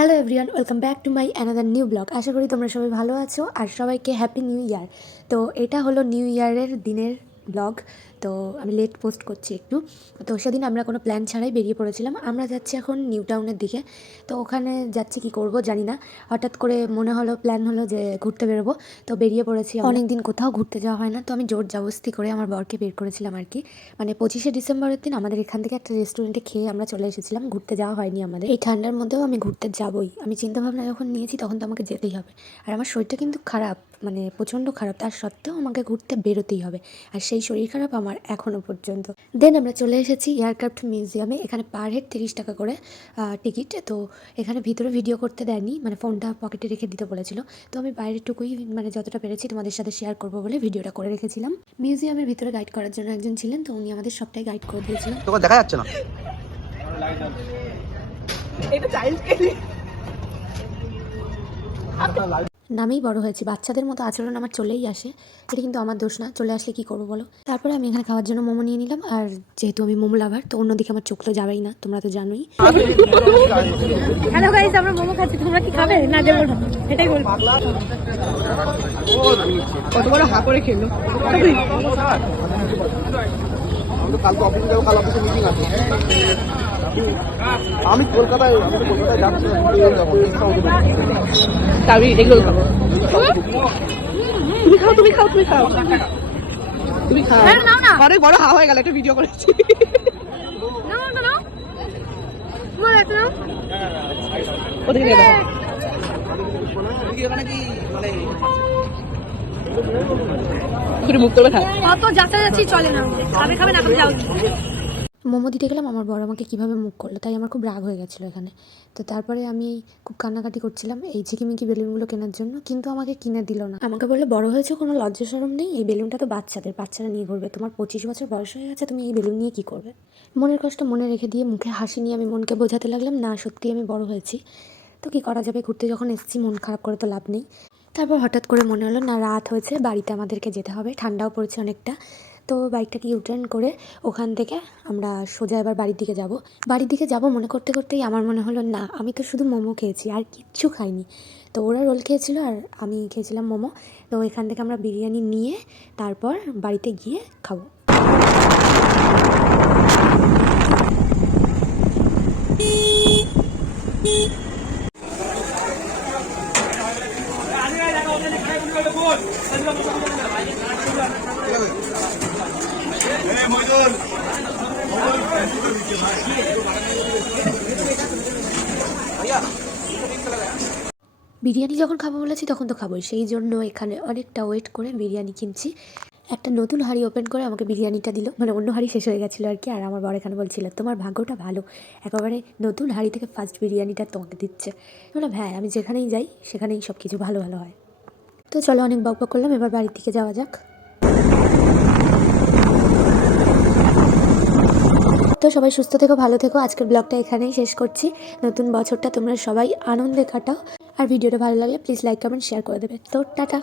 Hello everyone, welcome back to my another new blog. আশা করি তোমরা সবাই ভালো আছো আর সবাইকে হ্যাপি নিউ ইয়ার। তো এটা হলো নিউ ইয়ারের দিনের ব্লগ। তো আমি লেট পোস্ট করছি একটু। তো সেদিন আমরা কোনো প্ল্যান ছাড়াই বেরিয়ে পড়েছিলাম। আমরা যাচ্ছি এখন নিউ টাউনের দিকে। তো ওখানে যাচ্ছি কি করব জানি না, হঠাৎ করে মনে হলো, প্ল্যান হলো যে ঘুরতে বেরোবো। তো বেরিয়ে পড়েছি। অনেক দিন কোথাও ঘুরতে যাওয়া হয় না, তো আমি জোর জবরদস্তি করে আমার বরকে বের করেছিলাম আর কি। মানে 25শে ডিসেম্বরের দিন আমাদের এখান থেকে একটা রেস্টুরেন্টে খেয়ে আমরা চলে এসেছিলাম। ঘুরতে যাওয়া হয়নি আমাদের। এই ঠান্ডার মধ্যেও আমি ঘুরতে যাবই, আমি চিন্তাভাবনা যখন নিয়েছি তখন তো আমাকে যেতেই হবে। আর আমার শরীরটা কিন্তু খারাপ, মানে প্রচণ্ড খারাপ, তার সত্ত্বেও আমাকে ঘুরতে বেরোতেই হবে। আর সেই শরীর খারাপ আমার এখনও পর্যন্ত। দেন আমরা চলে এসেছি এয়ারক্রাফট মিউজিয়ামে। এখানে পার হেড 30 টাকা করে টিকিট। তো এখানে ভিতরে ভিডিও করতে দেয়নি, মানে ফোনটা পকেটে রেখে দিতে বলেছিল। তো আমি বাইরের টুকুই মানে যতটা পেরেছি তোমাদের সাথে শেয়ার করবো বলে ভিডিওটা করে রেখেছিলাম। মিউজিয়ামের ভিতরে গাইড করার জন্য একজন ছিলেন, তো উনি আমাদের সবটাই গাইড করে দিয়েছিলেন। তোকে দেখা যাচ্ছে না। নামেই বড় হয়েছি, বাচ্চাদের মতো আচরণ আমার চলেই আসে। এটা কিন্তু আমার দোষ না, চলে আসলে কি করবো বলো। তারপরে আমি এখানে খাওয়ার জন্য মোমো নিয়ে নিলাম। আর যেহেতু আমি মোমো লাভার, তো অন্যদিকে আমার চোখ তো যাবেই না, তোমরা তো জানোই। হ্যালো গাইস, আমরা মোমো খাচ্ছি, তোমরা কি খাবে না দেবো না এটাই বলবো। কত বড় হা করে খেলো। কালকে অফিসে যাবো, কাল অফিসে মিটিং আছে। আমি কলকাতায় যাচ্ছি। আমি এগুলো খাবো। তুমি খাও তুমি খাও তুমি খাও তুমি খাও। অনেক বড় হা হয়ে গেল, একটা ভিডিও করেছি। ওদিকে মুখ করে খা। কত যাচ্ছি চলে না, খাবে খাবে না খাবে যাও। মোমো দিতে গেলাম, আমার বড় আমাকে কীভাবে মুখ করলো, তাই আমার খুব রাগ হয়ে গেছিলো এখানে। তো তারপরে আমি খুব কান্নাকাটি করছিলাম এই ঝিকিমিকি বেলুনগুলো কেনার জন্য, কিন্তু আমাকে কিনে দিল না। আমাকে বললে বড় হয়েছে, কোনো লজ্জা শরম নেই, এই বেলুনটা তো বাচ্চাদের, বাচ্চারা নিয়ে ঘুরবে, তোমার 25 বছর বয়স হয়ে গেছে, তুমি এই বেলুন নিয়ে কী করবে। মনের কষ্ট মনে রেখে দিয়ে মুখে হাসি নিয়ে আমি মনকে বোঝাতে লাগলাম, না সত্যি আমি বড় হয়েছি, তো কী করা যাবে, ঘুরতে যখন এসেছি মন খারাপ করে তো লাভ নেই। তারপর হঠাৎ করে মনে হলো না, রাত হয়েছে, বাড়িতে আমাদেরকে যেতে হবে, ঠান্ডাও পড়েছে অনেকটা। তো বাইকটাকে ইউটার্ন করে ওখান থেকে আমরা সোজা এবার বাড়ির দিকে যাব মনে করতে করতেই আমার মনে হলো না, আমি তো শুধু মোমো খেয়েছি আর কিচ্ছু খাইনি। তো ওরা রোল খেয়েছিল আর আমি খেয়েছিলাম মোমো। তো এখান থেকে আমরা বিরিয়ানি নিয়ে তারপর বাড়িতে গিয়ে খাবো। বিরিয়ানি যখন খাবো বলেছি তখন তো খাবোই, সেই জন্য এখানে অনেকটা ওয়েট করে বিরিয়ানি কিনছি। একটা নতুন হাঁড়ি ওপেন করে আমাকে বিরিয়ানিটা দিল, মানে অন্য হাঁড়ি শেষ হয়ে গেছিলো আর কি। আর আমার বর এখানে বলছিল তোমার ভাগ্যটা ভালো, একেবারে নতুন হাঁড়ি থেকে ফার্স্ট বিরিয়ানিটা তোমাকে দিচ্ছে। বললাম হ্যাঁ, আমি যেখানেই যাই সেখানেই সব কিছু ভালো ভালো হয়। তো চলো, অনেক বকবক করলাম, এবার বাড়ির দিকে যাওয়া যাক। তো সবাই সুস্থ থেকো, ভালো থেকো। আজকের ব্লগটা এখানেই শেষ করছি। নতুন বছরটা তোমরা সবাই আনন্দে কাটাও। আর ভিডিওটা ভালো লাগলে প্লিজ লাইক কমেন্ট শেয়ার করে দেবে। তো টাটা।